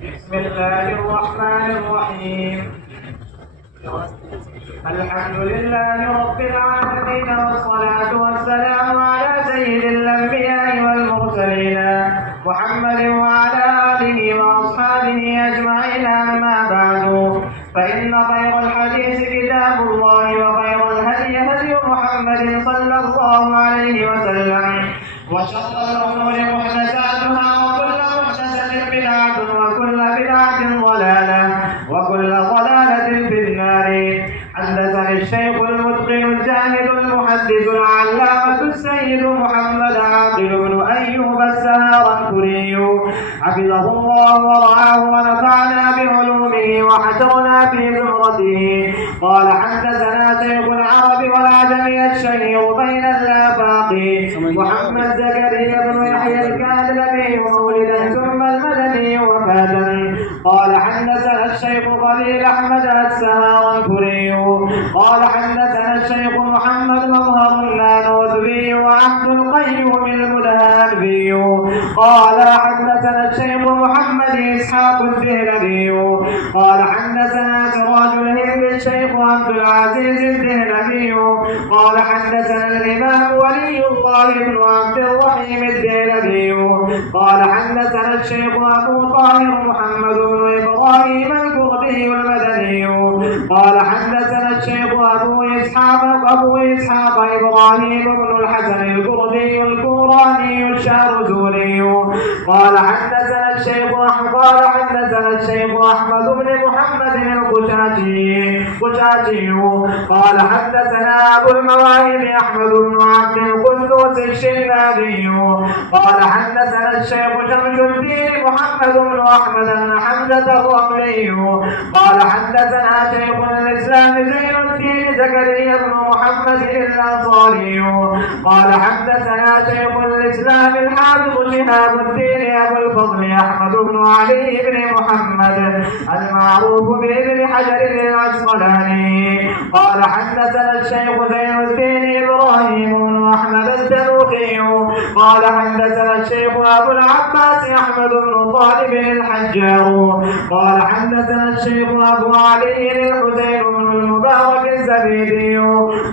بسم الله الرحمن الرحيم. الحمد لله رب العالمين، والصلاة والسلام على سيد الأنبياء والمرسلين محمد وعلى آله وأصحابه أجمعين. أما بعد، فإن خير الحديث كتاب الله، وخير الهدي هدي محمد صلى الله عليه وسلم، وشر الأمور محدثاتها، وكل محدثة بدعة، وكل بدعة ضلالة، وكل ضلالة في النار. حدثني الشيخ المتقن الزاهد المحدث العلامة السيد محمد عاقل بن أيوب السهارنفري حفظه الله ورعاه ونفعنا بعلومه وحشرنا في زمرته. قال: حدثنا شيخ العرب والعجم الشهير بين الآفاق محمد زكريا بن يحيى الكاذبي مولدا ثم المدني وفاة. قال: حدثنا الشيخ خليل أحمد السهارنفري قال: حدثنا الشيخ محمد مظهر النانوتبي وعبد القيوم المدهنبي قال: حدثنا الشيخ محمد إسحاق الدهلبي قال: حدثنا سراج الهند الشيخ عبد العزيز الدهلبي قال: حدثنا الإمام ولي الله بن عبد الرحيم الدهلبي قال: حدثنا الشيخ أبو طاهر محمد بن إبراهيم الكردي المدني قال: حدثنا الشيخ أبو إسحاق إبراهيم بن الحسن الكردي الكوراني الشارزوري قال: حدثنا الشيخ أحمد بن محمد القشاشي قال: حدثنا أبو المواهب أحمد بن عبد القدوس الشنابي قال: حدثنا الشيخ شمس الدين محمد بن أحمد بن حمزة الرملي قال: حدثنا شيخ الإسلام زين الدين زكريا بن محمد الأنصاري قال: حدثنا شيخ الإسلام الحافظ شهاب الدين أبو الفضل أحمد بن علي بن محمد المعروف بابن حجر العسقلاني قال: حدثنا الشيخ زين الدين إبراهيم بن أحمد التنوخي قال: حدثنا الشيخ أبو العباس أحمد بن طالب الحجار قال: حدثنا الشيخ أبو علي الحسين بن المبارك الزبيدي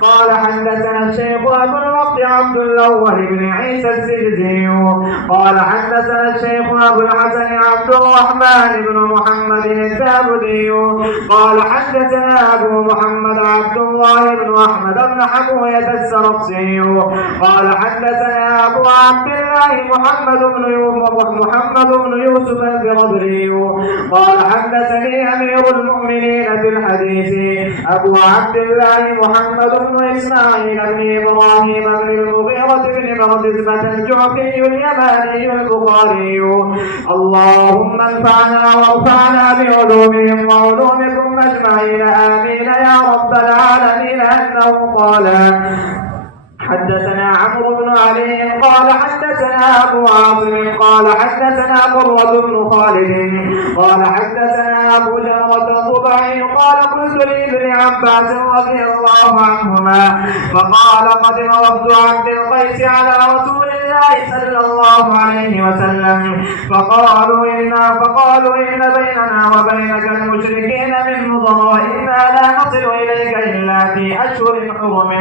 قال: حدثنا الشيخ أبو الوقت عبد الأول بن عيسى السجدي قال: حدثنا الشيخ أبو الحسن عبد الرحمن بن محمد الزابدي قال: حدثنا أبو محمد عبد الله بن أحمد بن حموية السرقسي قال: حدثنا أبو عبد الله محمد بن يوسف البربري قال: حدثني أمير المؤمنين في الحديث أبو عبد الله محمد بن إسماعيل بن إبراهيم بن المغيرة بن بردزبة الجعفي اليماني البخاري. اللهم انفعنا وارفعنا بعلومهم وعلومكم أجمعين، آمين يا رب العالمين. أنه قال: حدثنا عمرو بن علي قال: حدثنا أبو عاصم قال: حدثنا قرة بن خالد قال: حدثنا أبو جمرة الضبعي قال: قلت لابن عباس رضي الله عنهما فقال: قدم وفد عبد القيس على رسول الله صلى الله عليه وسلم فقالوا إن بيننا وبينك المشركين من مضر، إنا لا نصل إليك إلا في أشهر حرم،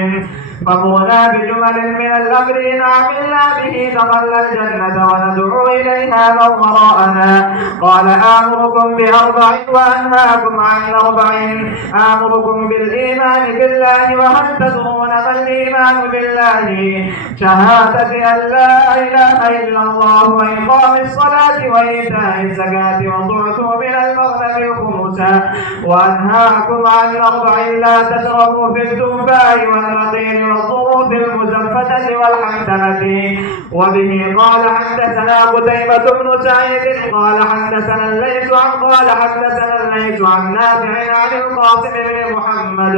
فمرنا بجمل من الأمر إن عملنا به دخلنا الجنة وندعو إليها من وراءنا. قال: آمركم بأربع وأنهاكم عن أربع. آمركم بالإيمان بالله، وهل تدرون ما الإيمان بالله؟ شهادة أن لا إله إلا الله، وإقام الصلاة، وإيتاء الزكاة، وتعطوا من المغنم الخمس. وأنهاكم عن أربع: لا تشربوا في الدباء والنقير والظروف المزفتة والحنتمة. وبه قال: حدثنا قتيبة بن سعيد قال: حدثنا الليث عن نافع عن القاسم بن محمد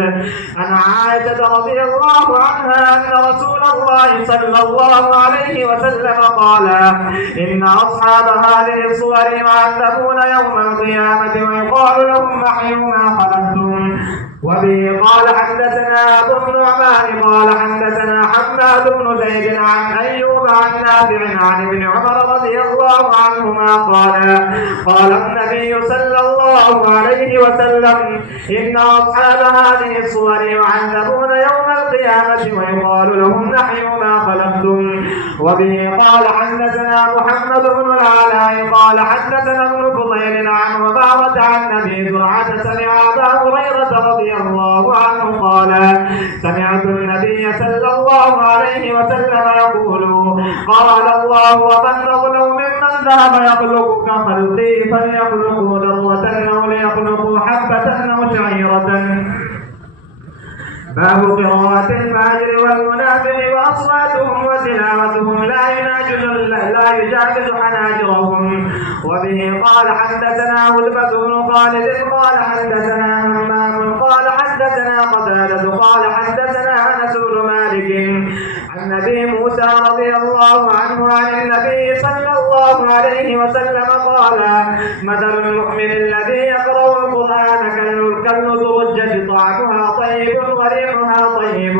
عن عائشة رضي الله عنها أن رسول الله صلى الله عليه وسلم قال: إن أصحاب هذه الصور يعذبون يوم القيامة، ويقال لهم: أحيوا ما خلقتم وبه قال حدثنا أبو النعمان قال حدثنا حماد بن زيد عن أيوب عن نافع عن ابن عمر رضي الله عنهما قال النبي صلى الله عليه وسلم إن أصحاب هذه الصور يعذبون يوم القيامة ويقال لهم نحيوا ما خلقتم. وبه قال حدثنا محمد بن العلاء قال حدثنا ابن فضيل عن وبارة عن أبي زرعة سمع أبا هريرة رضي الله عنه قال سمعت النبي صلى الله عليه وسلم يقول قال الله ومن أظلم ممن ذهب يخلق كخلقي فليخلقوا ذرة أو ليخلقوا حبة أو شعيرة. باب قراءة الفجر والمنافق وأصواتهم وتلاوتهم لا يجاوز حناجرهم. وبه قال حدثنا غلبة بن خالد قال حدثنا همام قال حدثنا قتادة قال حدثنا أنس بن مالك عن أبي موسى رضي الله عنه عن النبي صلى الله عليه وسلم قال مثل المؤمن الذي يقرأ القرآن كالنزرجة طعمها طيب وريحها طيب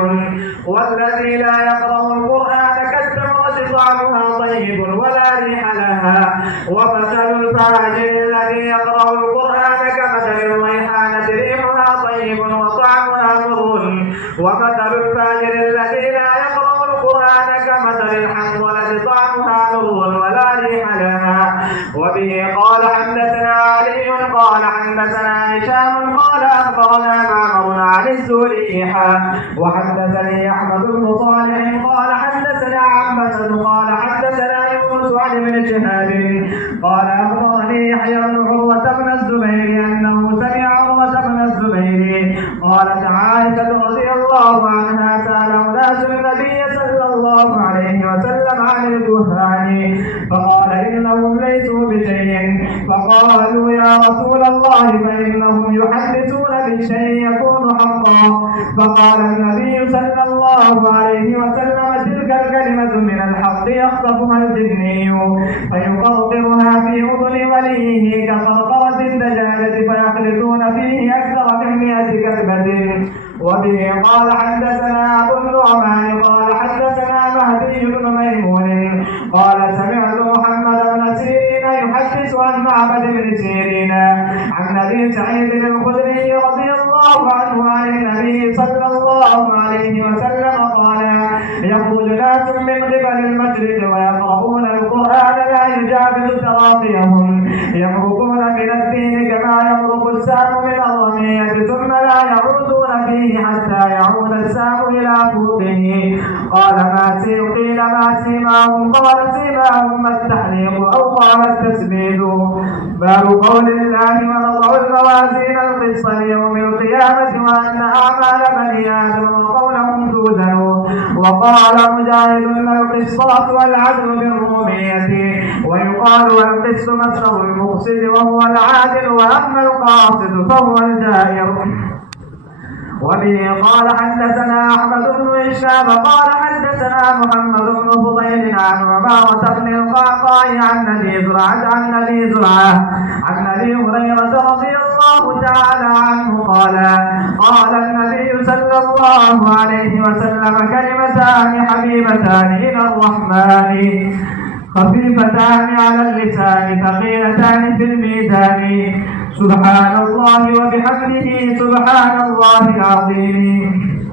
والذي لا يقرأ القرآن كالتمرة طعمها طيب ولا ريح لها. ومثل الفاجر الذي يقرأ القرآن كمثل الريحانة ريحها طيب وطعمها مر. ومثل الفاجر الذي لا يقرأ القرآن كمثل الحنظلة طعمها مر ولا ريح لها. وبه قال حدثنا علي قال حدثنا هشام قال أخبرنا معمر عن الزهري وحدثني أحمد بن صالح قال حدثنا عباسة قال حدثنا يونس عن ابن شهاب قال أخبرني يحيى بن عروة بن الزبير أنه سمع عروة بن الزبير قالت عائشة رضي الله عنها سأل أناس النبي صلى الله عليه وسلم عن الكهان فقال إنهم ليسوا بشيء فقالوا يا رسول الله فإنهم يحدثون بشيء يكون حقا. فقال النبي صلى الله عليه وسلم تلك الكلمة من الحق يخطفها الجني فيقرقرها في أذن وليه كقرقرة الدجاجة فيخلطون فيه أكثر من 100 كذبة. وبه قال حدثنا أبو النعمان قال حدثنا مهدي بن ميمون قال سمعت محمد بن سيرين يحدث عن معبد بن سيرين عن أبي سعيد الخدري رضي الله عنه عن النبي صلى الله عليه وسلم قال يخرج ناس من قبل المشرق ويقرؤون القرآن لا يجاوز تراقيهم يمرقون من الدين كما يمرق السهم من الرمية ثم لا يعودون فيه حتى يعود السهم إلى فوقه. قال ما قيل ما سيماهم قال سيماهم التحليق أو قال التسديد. باب قول الله ونضع الموازين القسط ليوم القيامة وأن أعمال بني آدم وقولهم توزن. وقال مجاهد القسطاس والعدل بالرومية ويقال والقسط مصدر المقصد وهو العادل وأما القاصد فهو الجائر. وبه قال حدثنا أحمد بن هشام قال حدثنا محمد بن فضيل عن عمارة بن القعقاع عن أبي زرعة عن أبي هريرة رضي الله تعالى عنه قال النبي صلى الله عليه وسلم كلمتان حبيبتان إلى الرحمن خفيفتان على اللسان ثقيلتان في الميزان سبحان الله وبحمده سبحان الله العظيم.